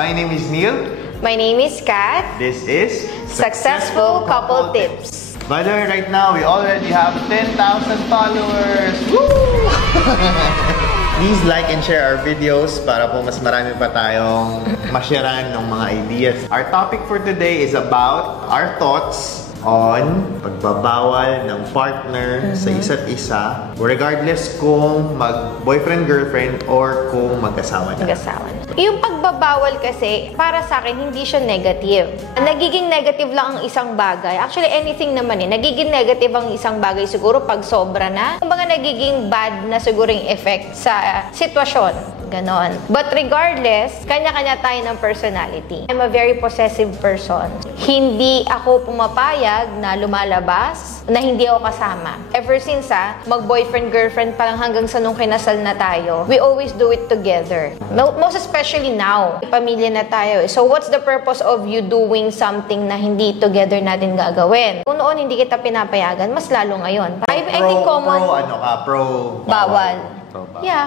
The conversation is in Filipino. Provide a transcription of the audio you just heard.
My name is Neil. My name is Kat. This is Successful Couple Tips. By the way, right now, we already have 10,000 followers! Woo! Please like and share our videos para po mas marami pa tayong masharean ng mga ideas. Our topic for today is about our thoughts on pagbabawal ng partner sa isa't isa, regardless kung mag-boyfriend, girlfriend, or kung mag-asawa na. Yung pagbabawal kasi, para sa akin, hindi siya negative. Nagiging negative lang ang isang bagay. Actually, anything naman nagiging negative ang isang bagay siguro pag sobra na. Kumbaga nagiging bad na siguro yung effect sa sitwasyon. Ganon. But regardless, kanya-kanya tayo ng personality. I'm a very possessive person. Hindi ako pumapayag na lumalabas na hindi ako kasama. Ever since mag-boyfriend, girlfriend pa lang hanggang sa nung kinasal na tayo, we always do it together. Most especially now, pamilya na tayo. So what's the purpose of you doing something na hindi together natin gagawin? Kung noon hindi kita pinapayagan, mas lalo ngayon. I think common. Pro bawal. Yeah.